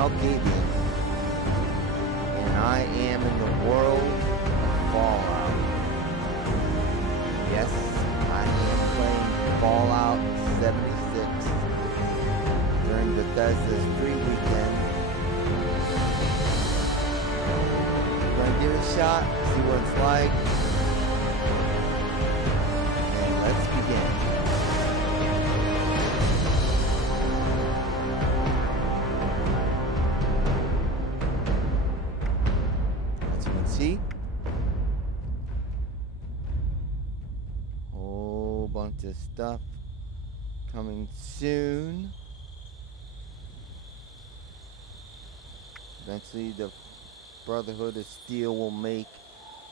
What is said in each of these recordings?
Malkavian, and I am in the world of Fallout. Yes, I am playing Fallout 76 during Bethesda's free weekend. I'm going to give it a shot, see what it's like, and let's begin. See? Whole bunch of stuff coming soon. Eventually the Brotherhood of Steel will make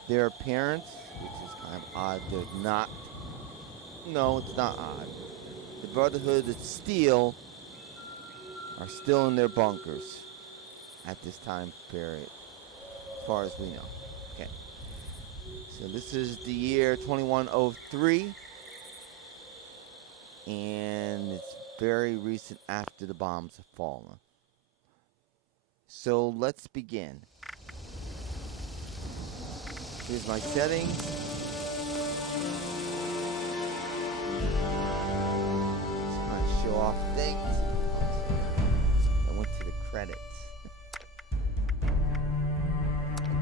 their appearance, which is kind of odd. They're not. No, it's not odd. The Brotherhood of Steel are still in their bunkers at this time period, as far as we know. Okay. So this is the year 2103, and it's very recent after the bombs have fallen. So let's begin. Here's my settings. Just kind of show off things. I went to the credits.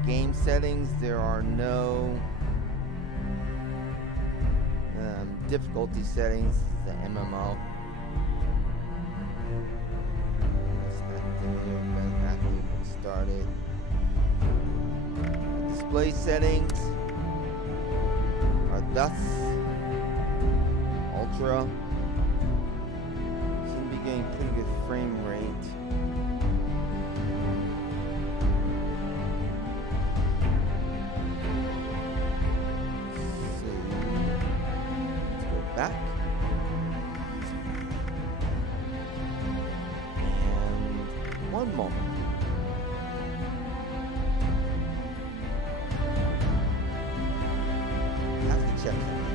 Game settings, there are no difficulty settings. The MMO. Started. Display settings are thus ultra. Seem to be getting pretty good frame rate. Back. And one moment. I have to check something.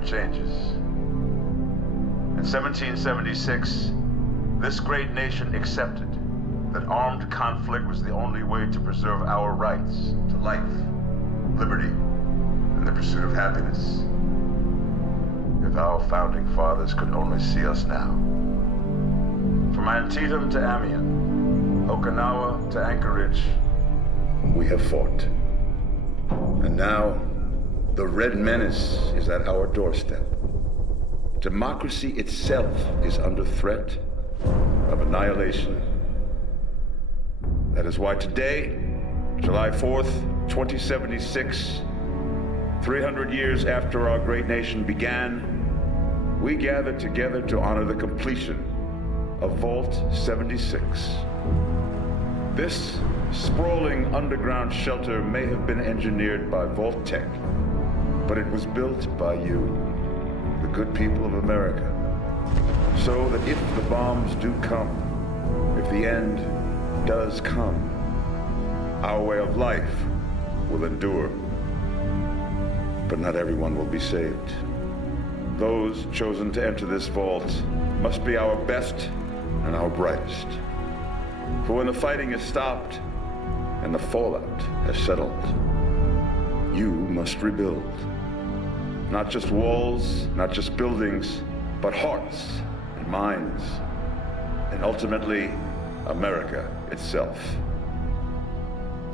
Changes. In 1776, this great nation accepted that armed conflict was the only way to preserve our rights to life, liberty, and the pursuit of happiness. If our founding fathers could only see us now. From Antietam to Amiens, Okinawa to Anchorage, we have fought. And now, the Red Menace is at our doorstep. Democracy itself is under threat of annihilation. That is why today, July 4th, 2076, 300 years after our great nation began, we gather together to honor the completion of Vault 76. This sprawling underground shelter may have been engineered by Vault Tech, but it was built by you, the good people of America, so that if the bombs do come, if the end does come, our way of life will endure. But not everyone will be saved. Those chosen to enter this vault must be our best and our brightest. For when the fighting is stopped and the fallout has settled, you must rebuild. Not just walls, not just buildings, but hearts and minds, and ultimately, America itself.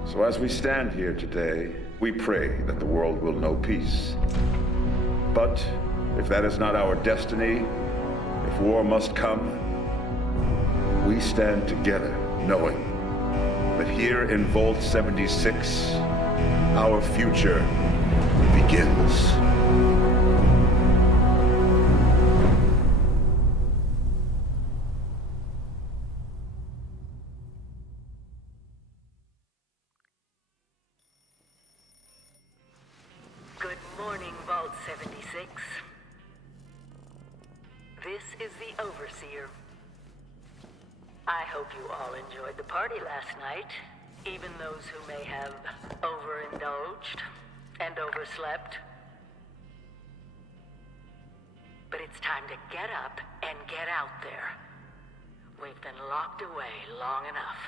So as we stand here today, we pray that the world will know peace. But if that is not our destiny, if war must come, we stand together knowing that here in Vault 76, our future begins. Good morning, Vault 76. This is the Overseer. I hope you all enjoyed the party last night, even those who may have overindulged and overslept. But it's time to get up and get out there. We've been locked away long enough.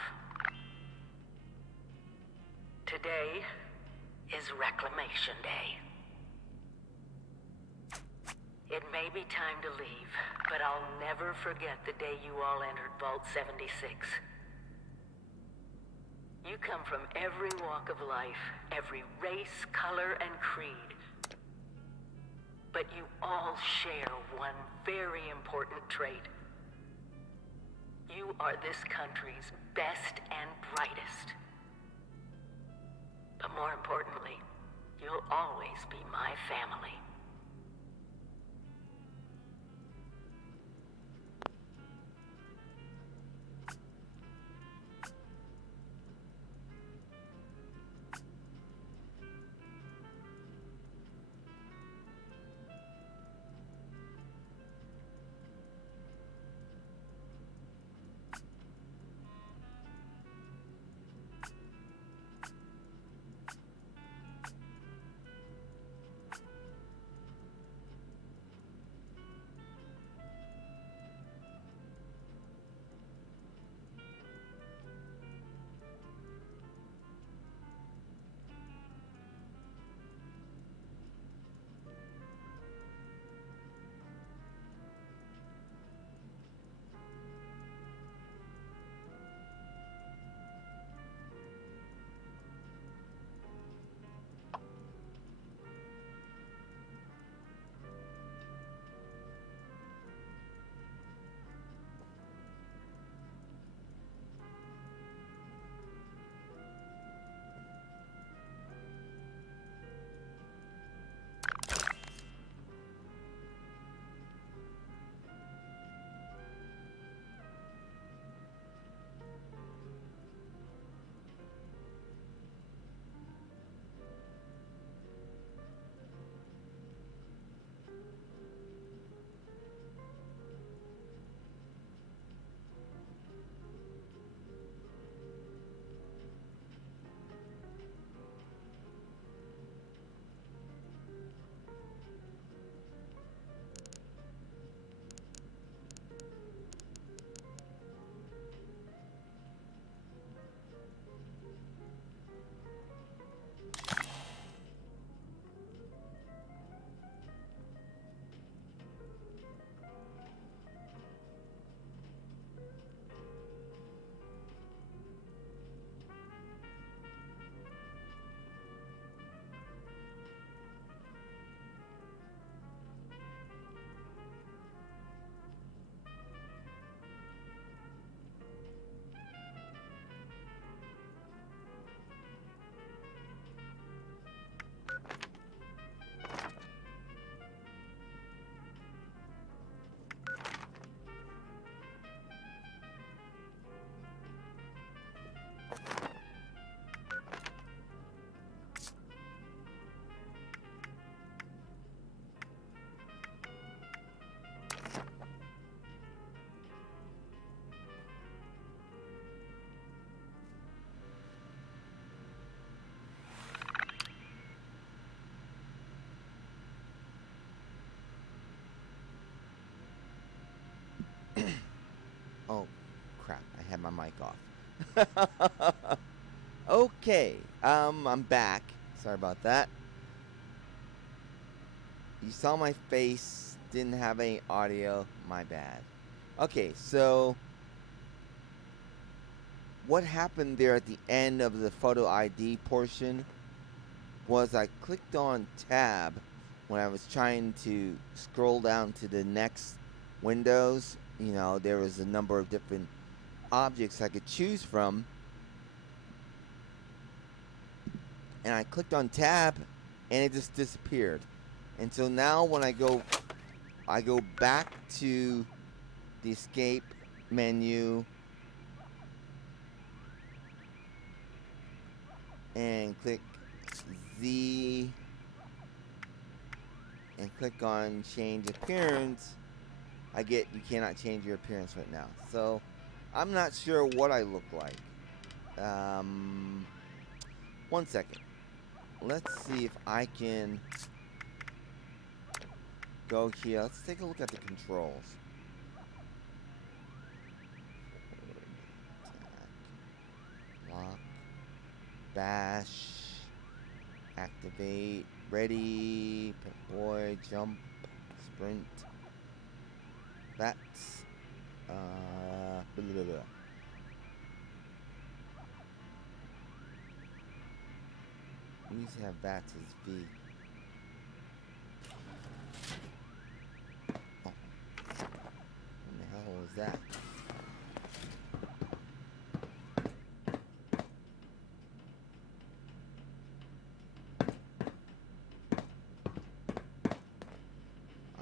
Today is Reclamation Day. It may be time to leave, but I'll never forget the day you all entered Vault 76. You come from every walk of life, every race, color, and creed. But you all share one very important trait. You are this country's best and brightest. But more importantly, you'll always be my family. Oh, crap. I had my mic off. Okay. I'm back. Sorry about that. You saw my face. Didn't have any audio. My bad. Okay, so what happened there at the end of the photo ID portion was I clicked on tab when I was trying to scroll down to the next windows. You know, there was a number of different objects I could choose from. And I clicked on tab and it just disappeared. And so now when I go back to the escape menu and click Z and click on change appearance, I get you cannot change your appearance right now. So I'm not sure what I look like. 1 second. Let's see if I can go here. Let's take a look at the controls. Attack, block, bash, activate, ready, pet boy, jump, sprint. That's blah, blah, blah. We used to have bats as V. Oh. What the hell was that?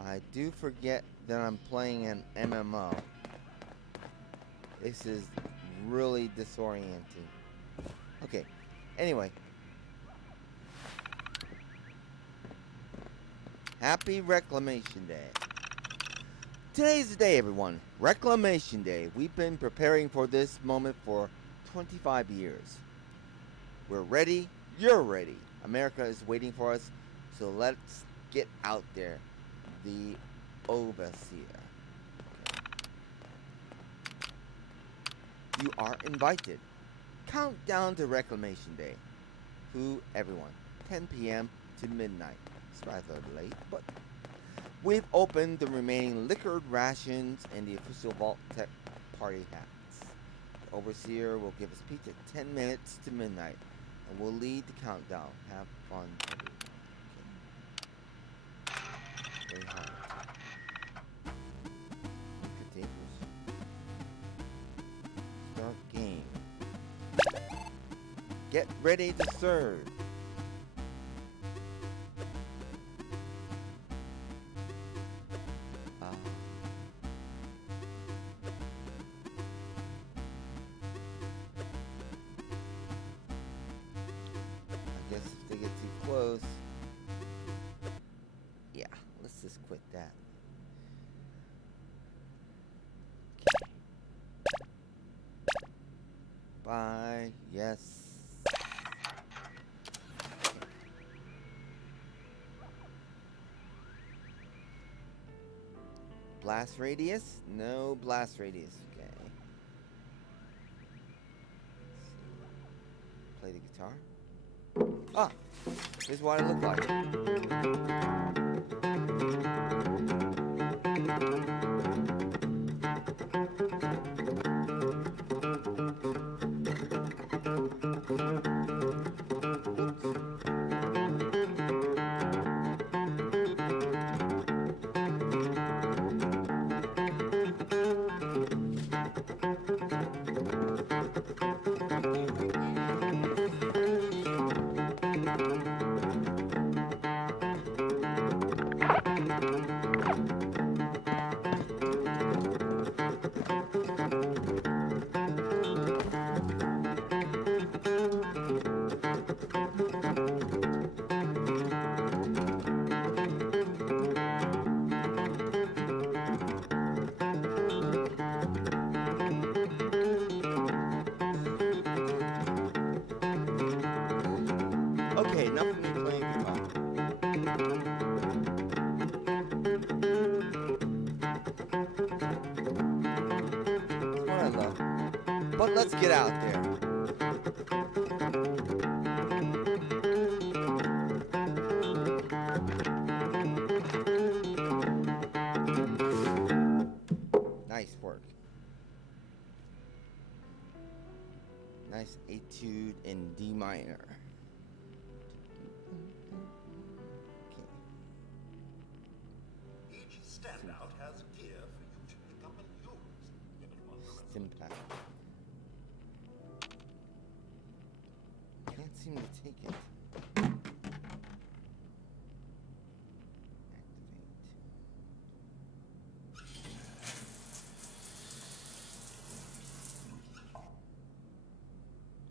I do forget that I'm playing an MMO. This is really disorienting. Okay, anyway. Happy Reclamation Day. Today's the day, everyone. Reclamation Day. We've been preparing for this moment for 25 years. We're ready. You're ready. America is waiting for us. So let's get out there. The Overseer. You are invited. Countdown to Reclamation Day. Who, everyone. 10 p.m. to midnight. It's rather late, but we've opened the remaining liquored rations and the official Vault Tech party hats. The Overseer will give us pizza 10 minutes to midnight and will lead the countdown. Have fun, everyone. Okay. Very hard. Start game. Get ready to serve. I guess if they get too close, yeah, let's just quit that. Bye. Yes. Blast radius? No blast radius. Okay. Play the guitar. Ah! Here's what I look like. Okay, enough of me playing guitar. let's get out there. Nice work. Nice etude in D minor. Each standout has gear for you to pick up and use. If it was Stim pack. Can't seem to take it.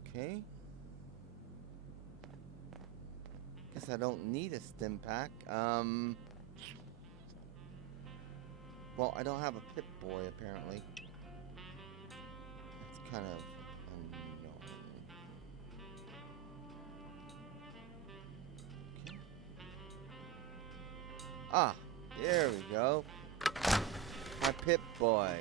Okay. Guess I don't need a stim pack. Well, I don't have a Pip-Boy apparently. That's kind of annoying. Okay. Ah, there we go. My Pip-Boy.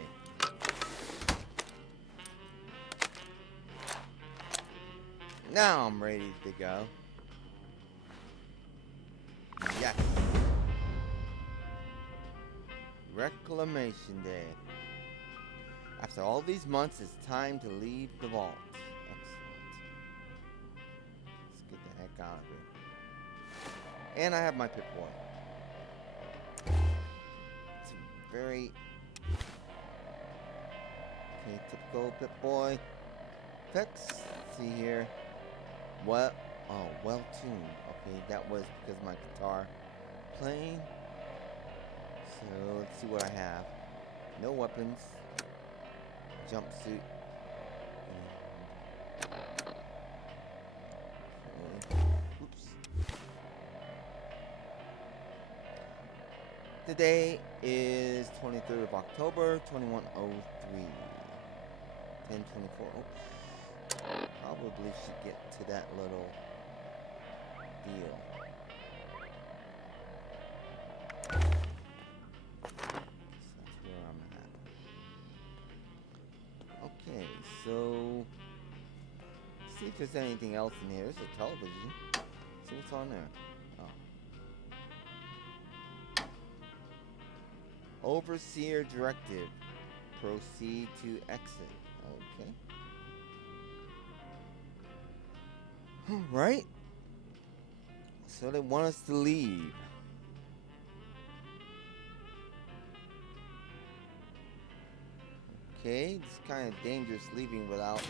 Now I'm ready to go. Yes. Reclamation Day. After all these months, it's time to leave the vault. Excellent. Let's get the heck out of here. And I have my Pip-Boy. It's very... Okay, typical Pip-Boy. Effects. Let's see here. What? Oh, well tuned. Okay, that was because my guitar playing. So let's see what I have. No weapons. Jumpsuit. Okay. Oops. Today is 23rd of October, 2103. 10:24. Oops. Probably should get to that little deal. That's where I'm at. Okay, so see if there's anything else in here. There's a television. See what's on there. Oh. Overseer directive. Proceed to exit. Okay. Right? So they want us to leave. Okay, it's kind of dangerous leaving without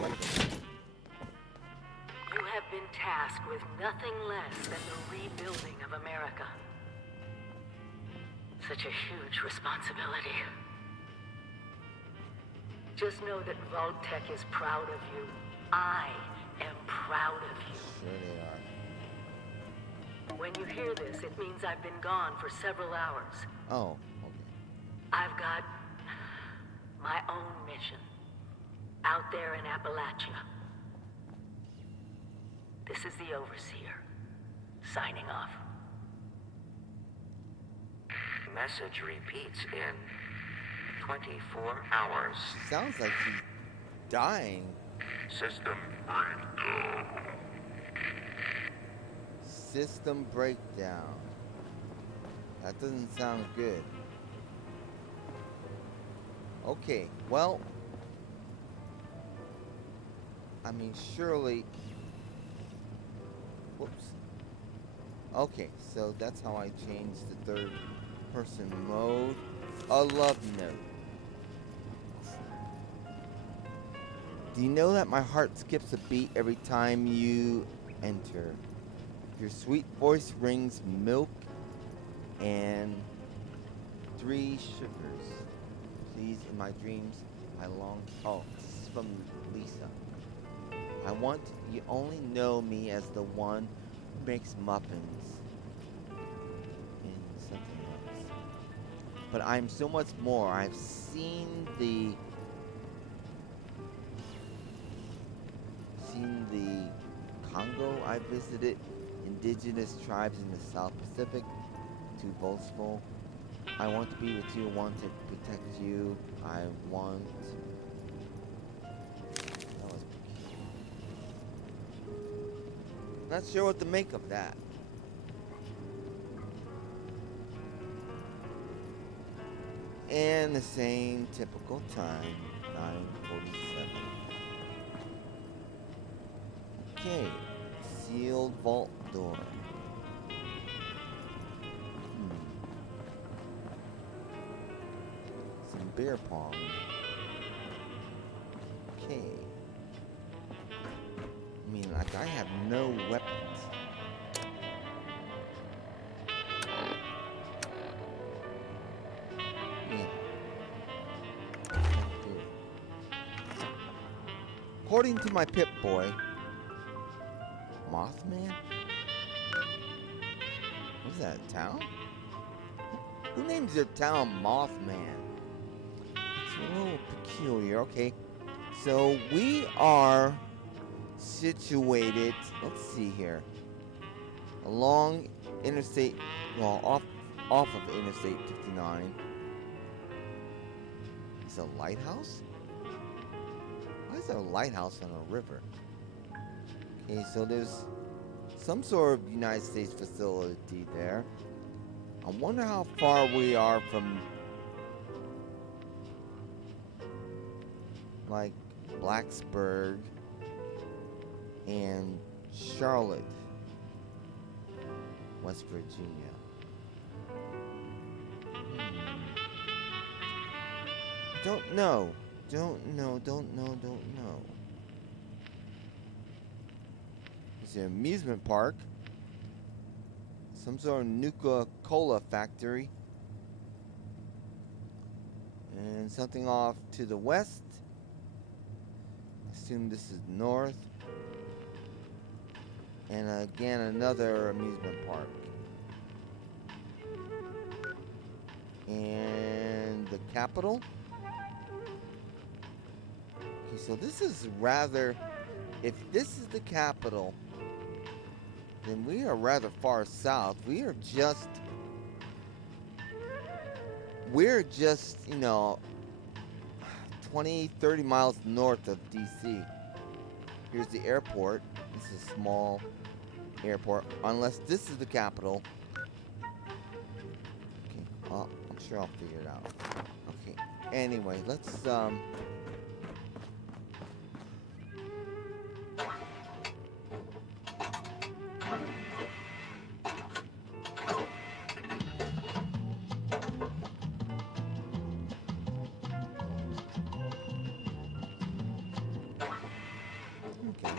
weapons. You have been tasked with nothing less than the rebuilding of America. Such a huge responsibility. Just know that Vault-Tec is proud of you. I am proud of you. Sure they are. When you hear this, it means I've been gone for several hours. Oh, okay. I've got my own mission out there in Appalachia. This is the Overseer, signing off. Message repeats in 24 hours. Sounds like she's dying. System breakdown. System breakdown. That doesn't sound good. Okay, well, I mean, surely. Whoops. Okay, so that's how I changed the third person mode. A love note. Do you know that my heart skips a beat every time you enter? Your sweet voice rings milk and 3 sugars. Please, in my dreams, I long. Oh, this is from Lisa. I want you only know me as the one who makes muffins in something else. But I'm so much more. I've seen the Congo. I visited indigenous tribes in the South Pacific. Too boastful. I want to be with you. I want to protect you. I want Not sure what to make of that. And the same typical time, 9:47. Okay, sealed vault door. Some beer pong. Okay. I mean, like, I have no weapons. Yeah. According to my Pip-Boy, Mothman? What's that, a town? Who names their town Mothman? It's a little peculiar. Okay, so we are situated, let's see here, along Interstate, well, off of Interstate 59. It's a lighthouse? Why is there a lighthouse on a river? Okay, so there's some sort of United States facility there. I wonder how far we are from, like, Blacksburg and Charlotte, West Virginia. Don't know. It's an amusement park. Some sort of Nuka-Cola factory. And something off to the west. I assume this is north. And again, another amusement park. And the capital. Okay, so this is rather, if this is the capital, then we are rather far south. We're just, you know, 20, 30 miles north of DC. Here's the airport. This is a small airport, unless this is the capital. Okay, well, I'm sure I'll figure it out. Okay, anyway, let's,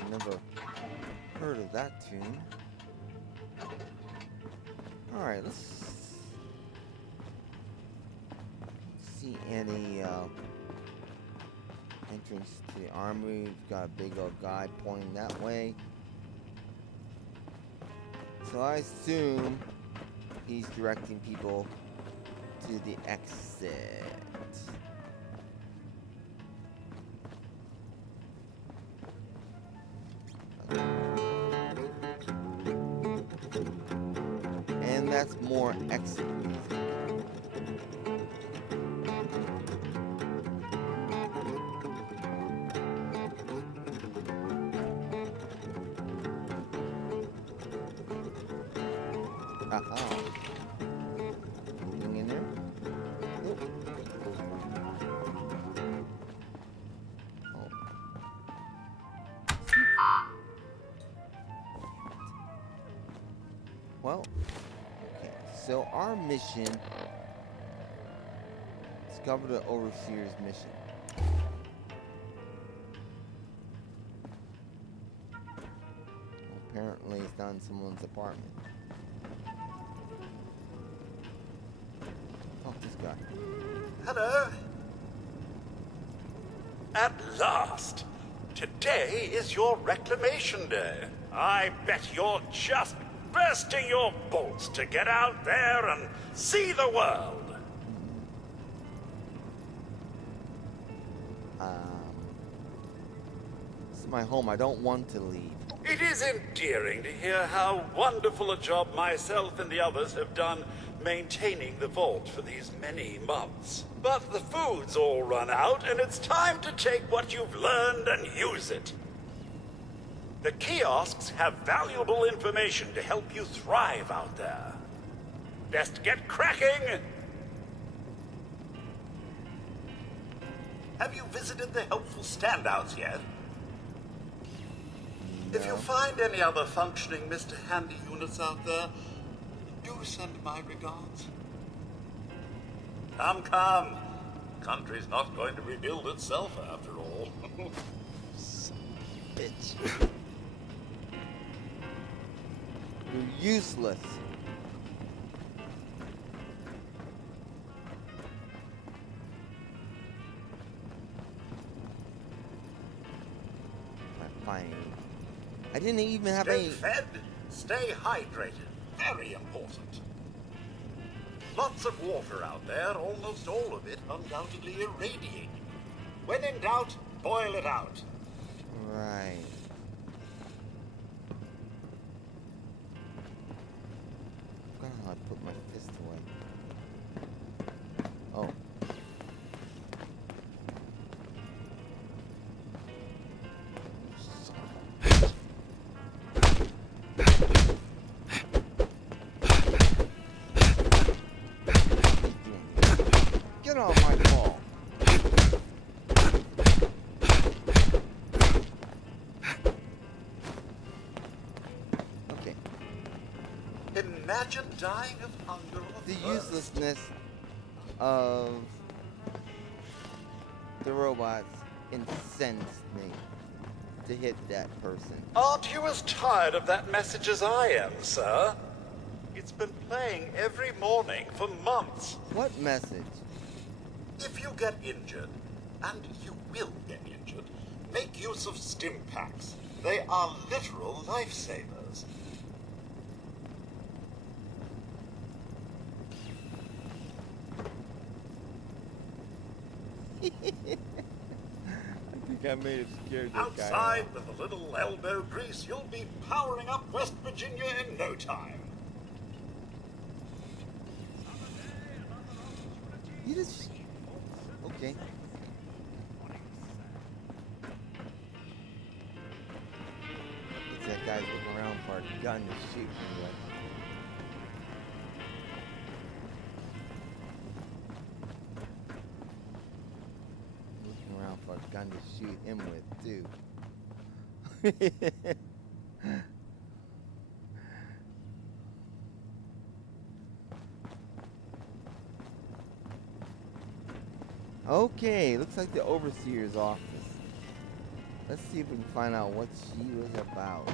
never heard of that tune. Alright, let's see any entrance to the armory. We've got a big old guy pointing that way. So I assume he's directing people to the exit. And that's more exit music. Aha. Anything in there? Nope. Oh. Well, okay, so our mission, discover the Overseer's mission. Well, apparently it's not in someone's apartment. Oh, this guy. Hello? At last! Today is your reclamation day. I bet you're just bursting your bolts to get out there and see the world. This is my home. I don't want to leave. It is endearing to hear how wonderful a job myself and the others have done maintaining the vault for these many months. But the food's all run out, and it's time to take what you've learned and use it. The kiosks have valuable information to help you thrive out there. Best get cracking! Have you visited the helpful standouts yet? If you find any other functioning Mr. Handy units out there, do send my regards. Come, come. Country's not going to rebuild itself after all. Bitch. You're useless. Fine. I didn't even have Stay any. fed, stay hydrated. Very important. Lots of water out there, almost all of it undoubtedly irradiated. When in doubt, boil it out. Right. I forgot how I put my fist away. Oh. Get off my ball. Okay. Imagine dying of hunger or The thirst. uselessness of the robots incensed me to hit that person. Aren't you as tired of that message as I am, sir? It's been playing every morning for months. What message? If you get injured, and you will get injured, make use of stim packs. They are literal lifesavers. I think I may have scared this guy. Outside with a little elbow grease, you'll be powering up West Virginia in no time. You just... Okay. It's that guy's looking around for a gun to shoot me with. Looking around for a gun to shoot him with, too. Okay, looks like the overseer's office. Let's see if we can find out what she was about.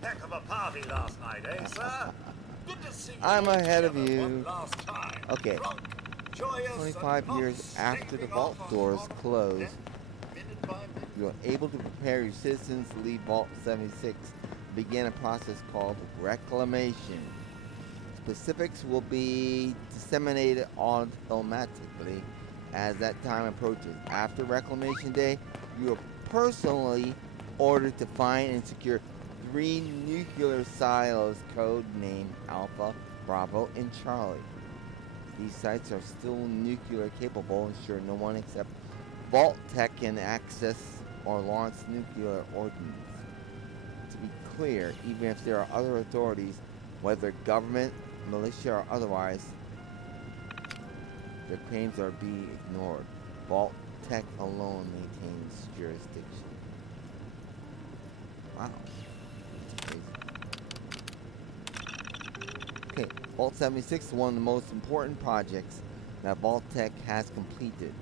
Heck of a party last night, eh, sir? Good to see you. I'm all ahead of together you. one last time. Okay. Drunk, joyous, 25 and not years after the staving vault off doors on close, minute by minute. you are able to prepare your citizens to leave Vault 76 and begin a process called reclamation. Specifics will be disseminated automatically as that time approaches. After Reclamation Day, you are personally ordered to find and secure 3 nuclear silos codenamed Alpha, Bravo, and Charlie. These sites are still nuclear capable, ensure no one except Vault Tech can access or launch nuclear ordnance. To be clear, even if there are other authorities, whether government, militia, or otherwise, their claims are being ignored. Vault Tech alone maintains jurisdiction. Wow. That's crazy. Okay, Vault 76 is one of the most important projects that Vault Tech has completed.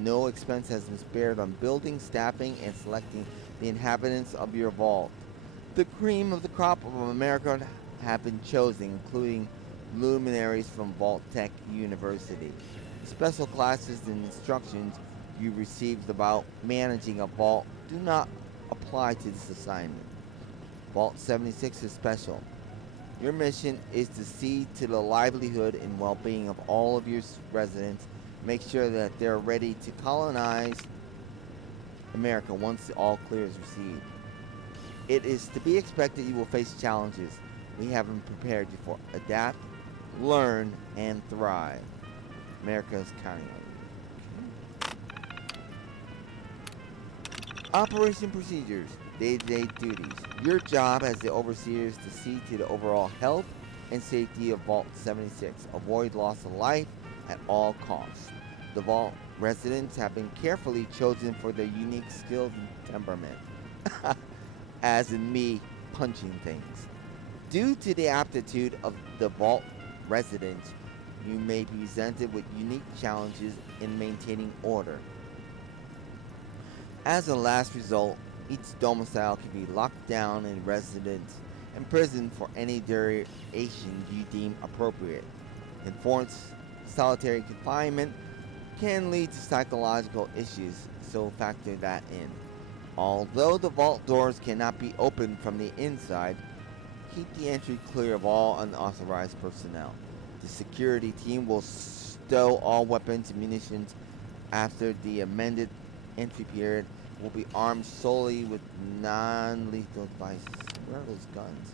No expense has been spared on building, staffing, and selecting the inhabitants of your vault. The cream of the crop of America have been chosen, including luminaries from Vault Tech University. Special classes and instructions you received about managing a vault do not apply to this assignment. Vault 76 is special. Your mission is to see to the livelihood and well-being of all of your residents. Make sure that they're ready to colonize America once the all clear is received. It is to be expected you will face challenges we haven't prepared you for. Adapt, learn, and thrive. America is counting on you. Operation procedures, day-to-day duties. Your job as the overseer is to see to the overall health and safety of Vault 76. Avoid loss of life at all costs. The Vault residents have been carefully chosen for their unique skills and temperament, as in me punching things. Due to the aptitude of the Vault residents, you may be presented with unique challenges in maintaining order. As a last result, each domicile can be locked down and residents imprisoned for any duration you deem appropriate. Enforced solitary confinement can lead to psychological issues, so factor that in. Although the vault doors cannot be opened from the inside, keep the entry clear of all unauthorized personnel. The security team will stow all weapons and munitions after the amended entry period. Will be armed solely with non-lethal devices. Where are those guns?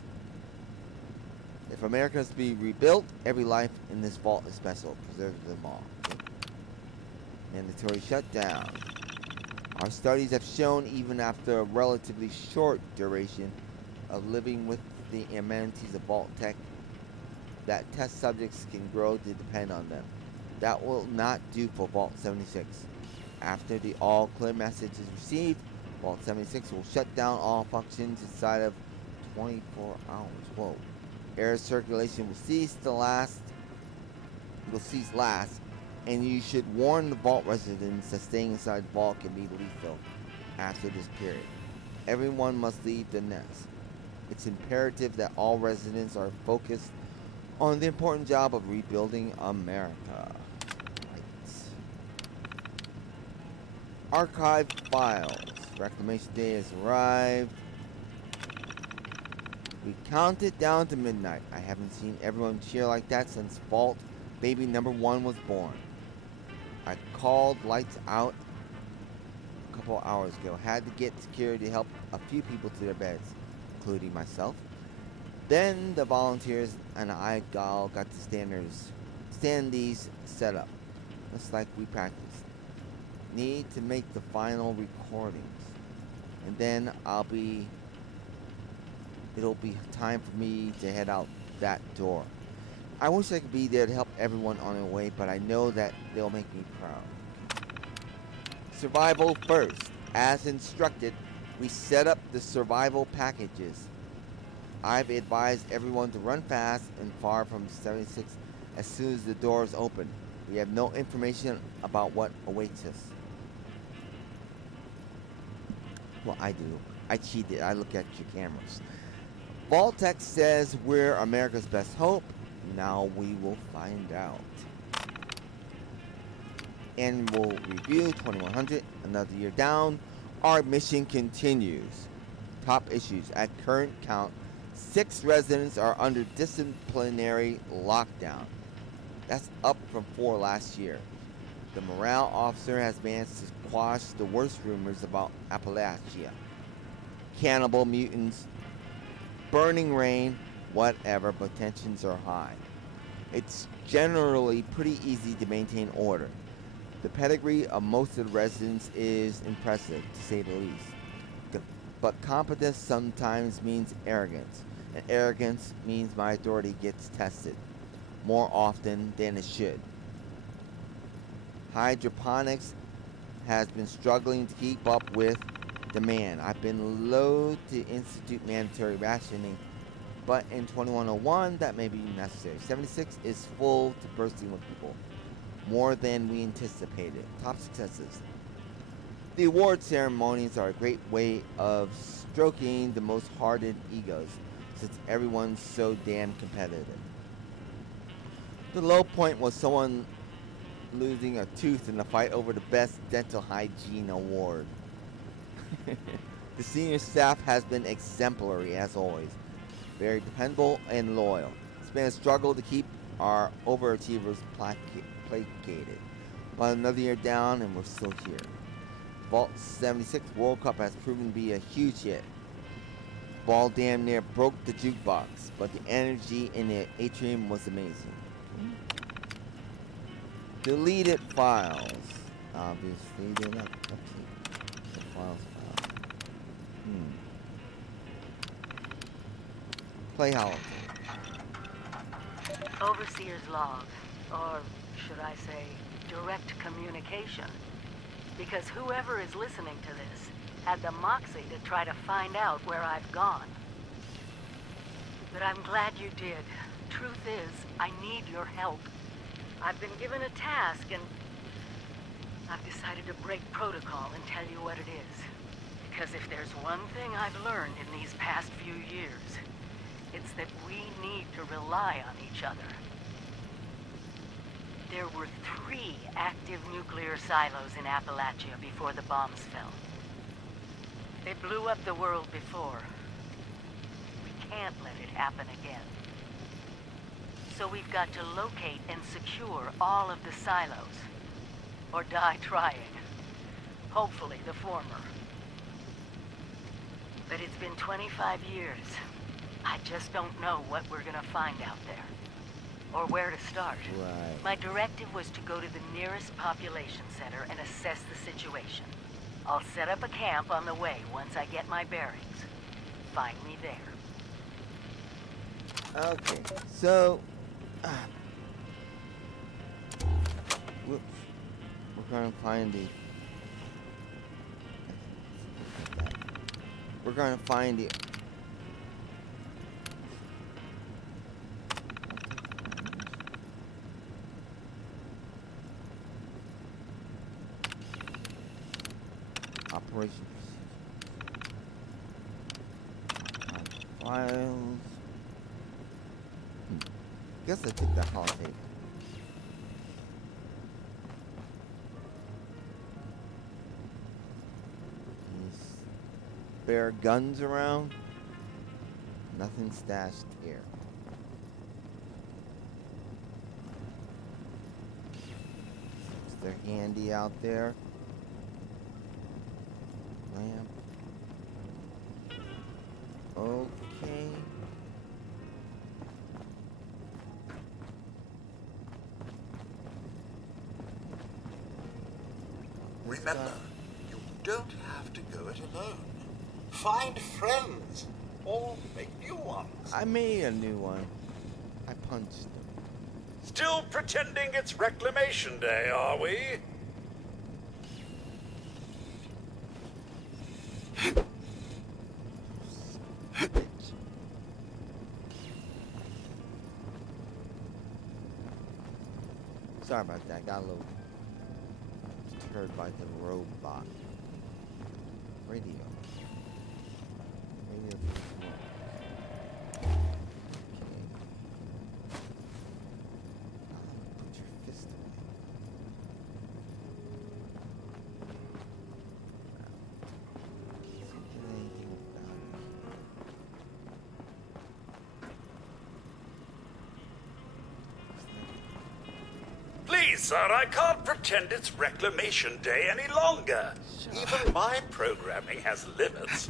If America is to be rebuilt, every life in this vault is special. Preserve them all. Mandatory shutdown. Our studies have shown even after a relatively short duration of living with the amenities of Vault Tech that test subjects can grow to depend on them. That will not do for Vault 76. After the all clear message is received, Vault 76 will shut down all functions inside of 24 hours. Whoa. Air circulation will cease last, and you should warn the vault residents that staying inside the vault can be lethal after this period. Everyone must leave the nest. It's imperative that all residents are focused on the important job of rebuilding America. Archive files. Reclamation Day has arrived. We counted down to midnight. I haven't seen everyone cheer like that since Vault Baby number 1 was born. I called lights out a couple hours ago. Had to get security to help a few people to their beds, including myself. Then the volunteers and I all got the standees set up, just like we practiced. Need to make the final recordings, and then it'll be time for me to head out that door. I wish I could be there to help everyone on their way, but I know that they'll make me proud. Survival first. As instructed, we set up the survival packages. I've advised everyone to run fast and far from 76 as soon as the doors open. We have no information about what awaits us. Well, I do. I cheated. I look at your cameras. Vault-Tec says we're America's best hope. Now we will find out. Annual review 2100. Another year down. Our mission continues. Top issues. At current count, 6 residents are under disciplinary lockdown. That's up from 4 last year. The morale officer has managed to quash the worst rumors about Appalachia. Cannibal mutants, burning rain, whatever, but tensions are high. It's generally pretty easy to maintain order. The pedigree of most of the residents is impressive, to say the least. But competence sometimes means arrogance, and arrogance means my authority gets tested more often than it should. Hydroponics has been struggling to keep up with demand. I've been loath to institute mandatory rationing, but in 2101 that may be necessary. 76 is full to bursting with people, more than we anticipated. Top successes. The award ceremonies are a great way of stroking the most hardened egos, since everyone's so damn competitive. The low point was someone losing a tooth in a fight over the best dental hygiene award. The senior staff has been exemplary as always, very dependable and loyal. It's been a struggle to keep our overachievers placated, but another year down and we're still here. Vault 76 World Cup has proven to be a huge hit. Ball damn near broke the jukebox, but the energy in the atrium was amazing. Deleted files. Obviously, they're not updated. The files. play holotape. Overseer's log, or should I say, direct communication. Because whoever is listening to this had the moxie to try to find out where I've gone. But I'm glad you did. Truth is, I need your help. I've been given a task and I've decided to break protocol and tell you what it is. Because if there's one thing I've learned in these past few years, it's that we need to rely on each other. There were 3 active nuclear silos in Appalachia before the bombs fell. They blew up the world before. We can't let it happen again. So we've got to locate and secure all of the silos. Or die trying. Hopefully the former. But it's been 25 years. I just don't know what we're gonna find out there. Or where to start. Right. My directive was to go to the nearest population center and assess the situation. I'll set up a camp on the way once I get my bearings. Find me there. Okay, so whoops. We're gonna find the. We're gonna find the. Operation files. Guess I took the holotape. Any spare guns around? Nothing stashed here. They're handy out there. Lamp. Okay. Remember, you don't have to go it alone. Find friends, or make new ones. I made a new one. I punched them. Still pretending it's Reclamation Day, are we? Sorry about that. Got a little deterred by the robot. Radio. Radio. Okay. Put your fist away. Anything about it. Please, sir, I can't pretend it's Reclamation Day any longer. Even my programming has limits.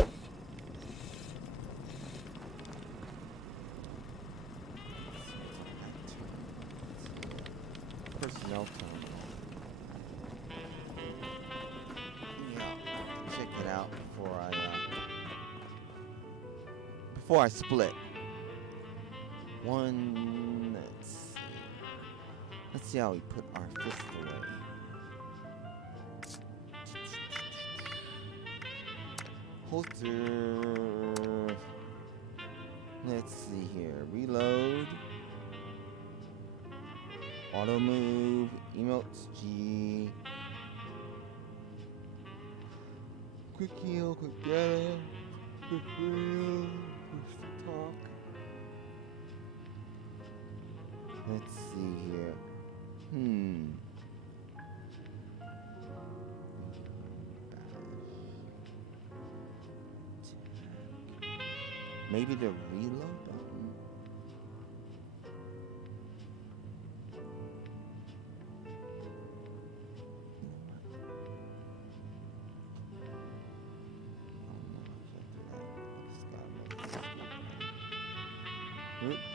Personnel terminal. Yeah, check it out before I split. One. Let's see how we put our fist away. Holster. Let's see here. Reload. Auto move. Emotes G. Quick heal. Quick data. Quick heal. Push to talk. Let's see here. Maybe the reload button? Oops.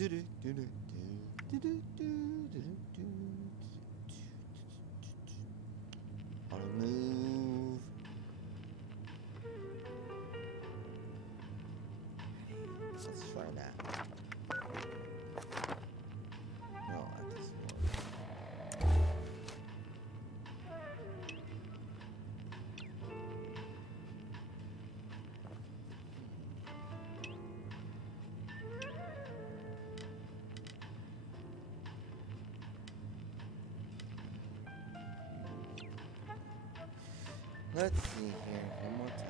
Auto move. Let's try that. No, that doesn't work. Let's see here one more time.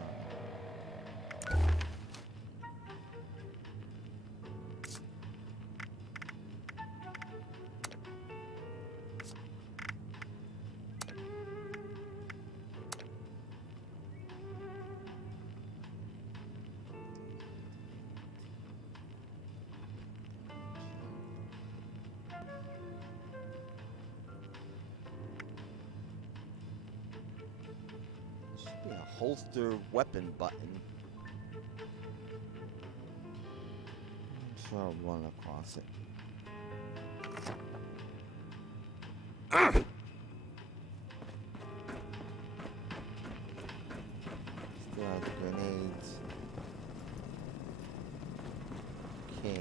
Should be a holster weapon button. I'm sure I'll run across it. Still has grenades. Okay,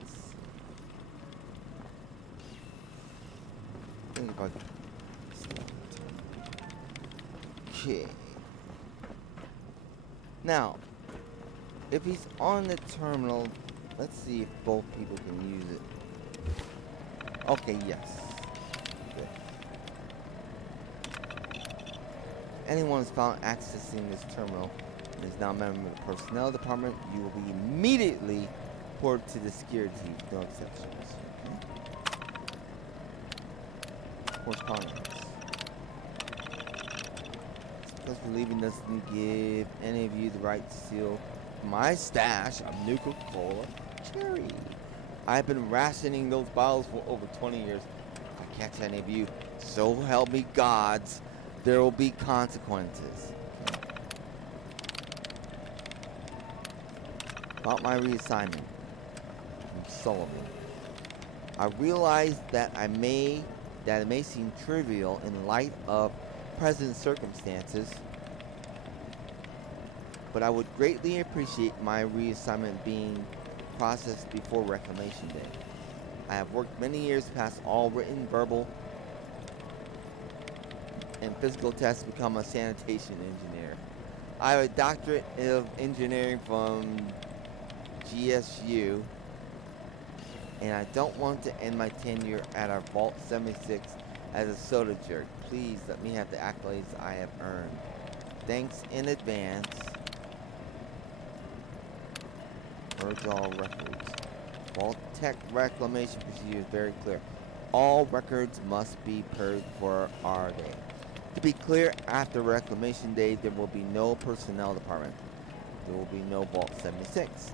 let's see. Think about okay. Now, if he's on the terminal, let's see if both people can use it. Okay, yes. Good. Anyone is found accessing this terminal and is now a member of the personnel department, you will be immediately reported to the security, no exceptions. Okay. Correspondence. Because for leaving doesn't give any of you the right to steal my stash of Nuka-Cola Cherry. I've been rationing those bottles for over 20 years. If I catch any of you, so help me gods, there will be consequences. Okay. About my reassignment from Sullivan. I realize that it may seem trivial in light of present circumstances, but I would greatly appreciate my reassignment being processed before Reclamation Day. I have worked many years past all written, verbal, and physical tests to become a sanitation engineer. I have a doctorate of engineering from GSU, and I don't want to end my tenure at our Vault 76 as a soda jerk. Please let me have the accolades I have earned. Thanks in advance. Purge all records. Vault Tech reclamation procedure is very clear. All records must be purged for our day. To be clear, after Reclamation Day, there will be no personnel department. There will be no Vault 76.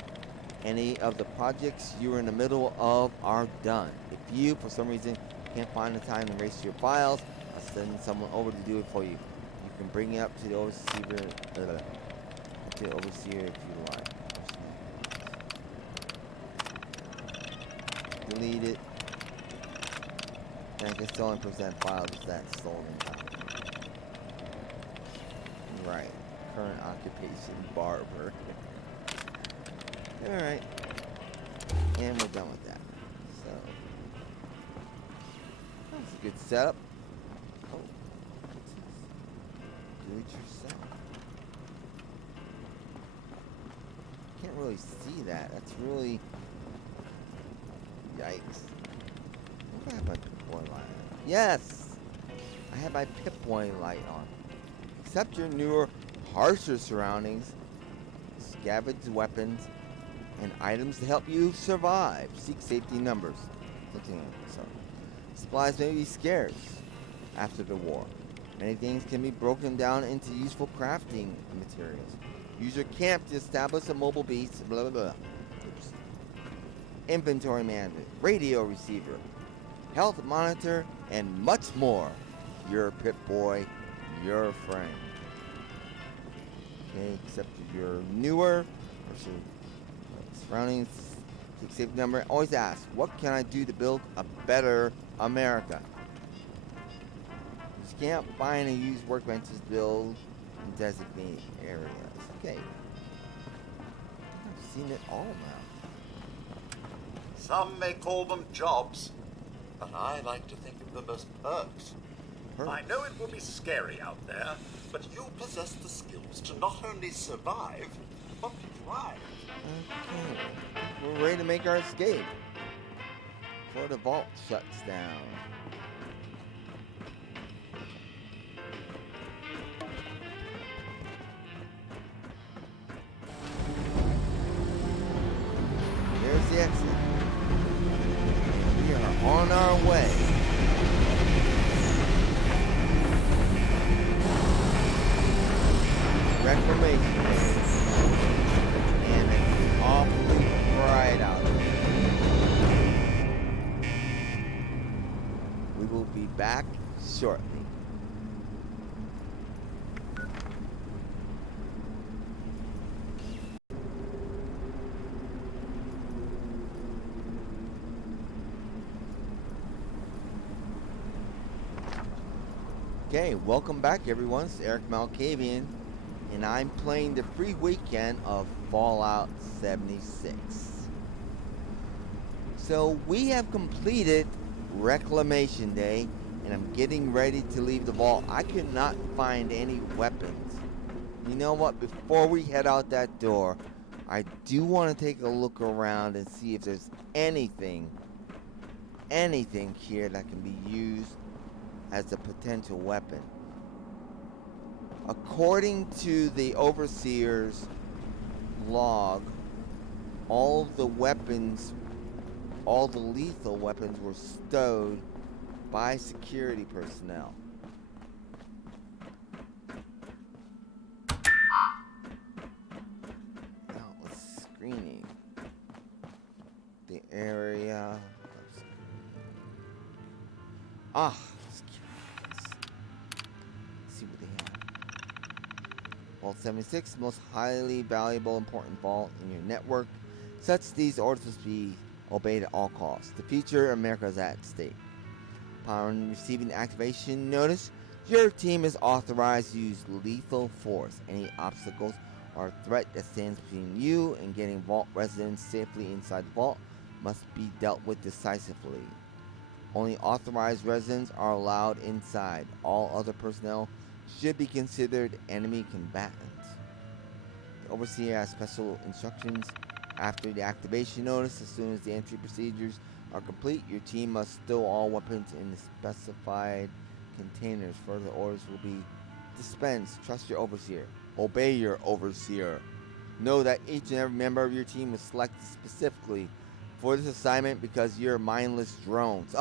Any of the projects you're in the middle of are done. If you, for some reason, can't find the time to erase your files, I'll send someone over to do it for you. You can bring it up to the overseer, if you like. Delete it. And I can still only present files that's stolen. Right. Current occupation, barber. Alright. And we're done with that. So, that's a good setup. Oh. Do it yourself. Can't really see that. That's really... Yikes. What if I have my Pip-Boy light on? Yes! I have my Pip-Boy light on. Accept your newer, harsher surroundings, scavenge weapons, and items to help you survive. Seek safety numbers. So, supplies may be scarce after the war. Many things can be broken down into useful crafting materials. Use your camp to establish a mobile base, blah blah blah. Oops. Inventory management, radio receiver, health monitor, and much more. Your Pip-Boy, your friend. Okay, except your newer surroundings, Safe number. Always ask, what can I do to build a better America? You can't find and use workbenches to build in designated areas. Okay. I've seen it all now. Some may call them jobs, but I like to think of them as perks. I know it will be scary out there, but you possess the skills to not only survive, but thrive. Okay. We're ready to make our escape before the vault shuts down. There's the exit. We are on our way. Reclamation Day. And it's awfully bright out there. We will be back shortly. Okay, welcome back everyone. It's Erik Malkavian, and I'm playing the free weekend of Fallout 76. So we have completed Reclamation Day, and I'm getting ready to leave the vault. I could not find any weapons. You know what? Before we head out that door, I do want to take a look around and see if there's anything here that can be used as a potential weapon. According to the Overseer's log, all the weapons, all the lethal weapons were stowed by security personnel. Now, screening the area. Let's see what they have. Vault 76, most highly valuable, important vault in your network. Such these orders must be obeyed at all costs. The future of America is at stake. Upon receiving the activation notice, your team is authorized to use lethal force. Any obstacles or threat that stands between you and getting vault residents safely inside the vault must be dealt with decisively. Only authorized residents are allowed inside. All other personnel should be considered enemy combatants. The Overseer has special instructions. After the activation notice, as soon as the entry procedures are complete, your team must stow all weapons in the specified containers. Further orders will be dispensed. Trust your Overseer. Obey your Overseer. Know that each and every member of your team was selected specifically for this assignment because you're mindless drones.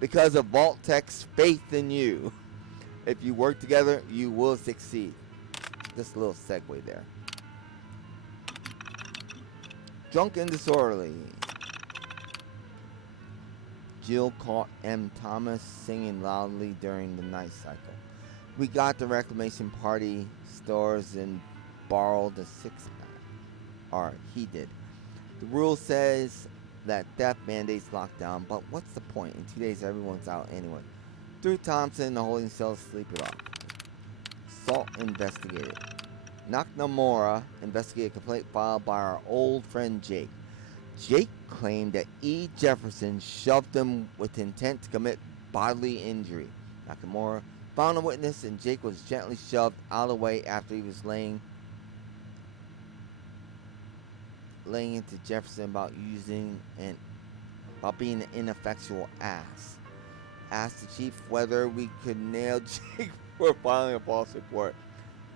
Because of Vault-Tech's faith in you. If you work together, you will succeed. Just a little segue there. Drunk and disorderly. Jill caught M. Thomas singing loudly during the night cycle. We got the reclamation party stores and borrowed a six-pack. Or he did. The rule says that theft mandates lockdown, but what's the point? In 2 days, everyone's out anyway. Through Thompson, the holding cell, sleep it off. Assault investigated. Nakamura investigated a complaint filed by our old friend Jake. Jake claimed that E. Jefferson shoved him with intent to commit bodily injury. Nakamura found a witness, and Jake was gently shoved out of the way after he was laying into Jefferson about being an ineffectual ass. Asked the chief whether we could nail Jake for filing a false report.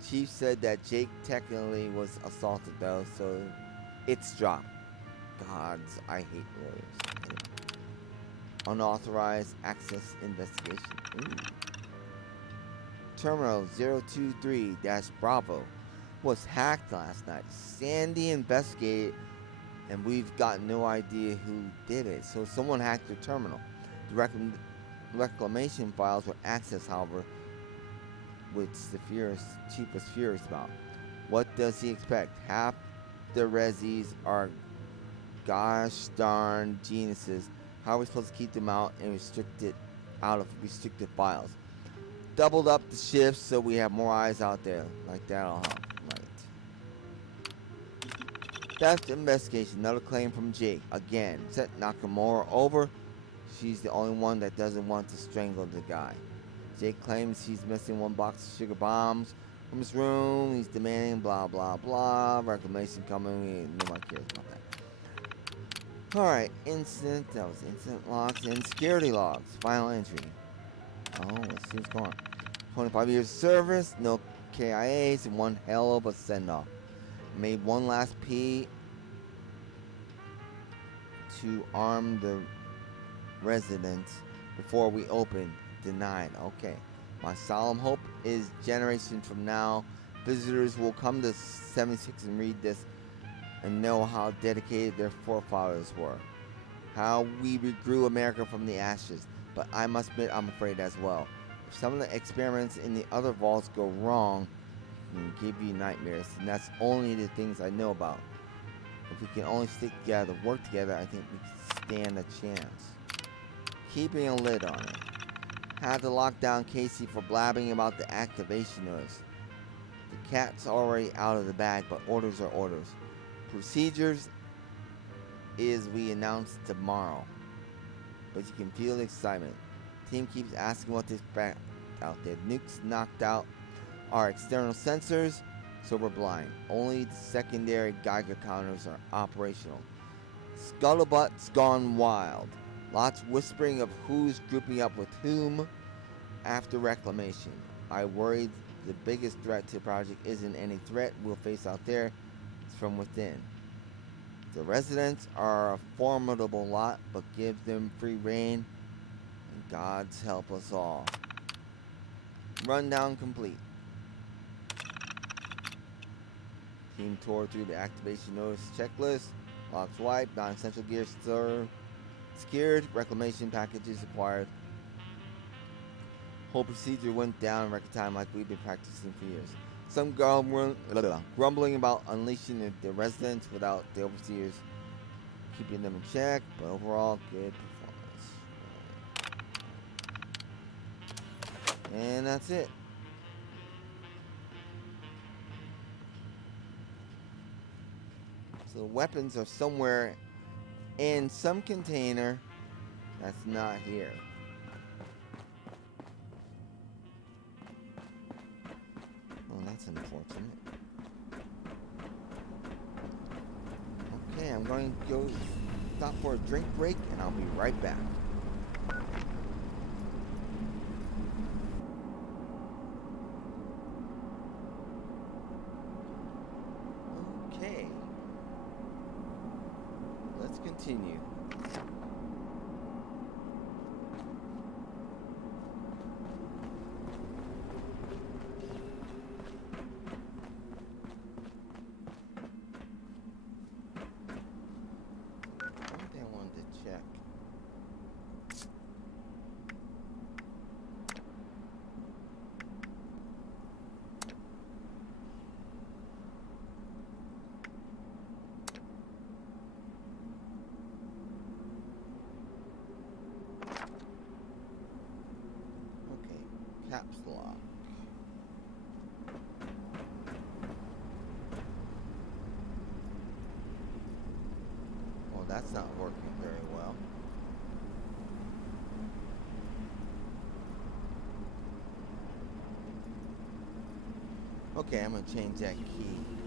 Chief said that Jake technically was assaulted though, so it's dropped. Gods, I hate lawyers. Unauthorized access investigation. Ooh. Terminal 023-Bravo was hacked last night. Sandy investigated, and we've got no idea who did it. So someone hacked the terminal. The reclamation files were accessed, however, which the chief was furious about. What does he expect? Half the resis are gosh darn geniuses. How are we supposed to keep them out and out of restricted files? Doubled up the shifts so we have more eyes out there. Like that'll help. Right. Theft investigation. Another claim from Jake. Again. Set Nakamura over. She's the only one that doesn't want to strangle the guy. Jake claims he's missing one box of sugar bombs from his room. He's demanding blah blah blah. Reclamation coming. No one cares about that. Alright, incident. That was incident logs and security logs. Final entry. Oh, let's see what's going on. 25 years of service, no KIAs, and one hell of a send-off. Made one last plea to arm the residents before we open. Denied. Okay. My solemn hope is generations from now, visitors will come to 76 and read this and know how dedicated their forefathers were. How we regrew America from the ashes. But I must admit, I'm afraid as well. If some of the experiments in the other vaults go wrong, it can give you nightmares. And that's only the things I know about. If we can only stick together, work together, I think we can stand a chance. Keeping a lid on it. Had to lock down Casey for blabbing about the activation notice. The cat's already out of the bag, but orders are orders. Procedures is we announce tomorrow. But you can feel the excitement. Team keeps asking what to expect out there. Nukes knocked out our external sensors, so we're blind. Only the secondary Geiger counters are operational. Scuttlebutt's gone wild. Lots whispering of who's grouping up with whom after reclamation. I worry the biggest threat to the project isn't any threat we'll face out there. It's from within. The residents are a formidable lot, but give them free reign, and God's help us all. Rundown complete. Team tore through the activation notice checklist. Locks wiped, non-essential gear secured, reclamation packages acquired. Whole procedure went down in record time like we've been practicing for years. Some grumbling about unleashing the residents without the overseers keeping them in check, but overall, good performance. And that's it. So the weapons are somewhere in some container that's not here. Well, that's unfortunate. Okay, I'm going to go stop for a drink break, and I'll be right back. Okay. Let's continue. Caps lock. Well, that's not working very well. Okay, I'm gonna change that key.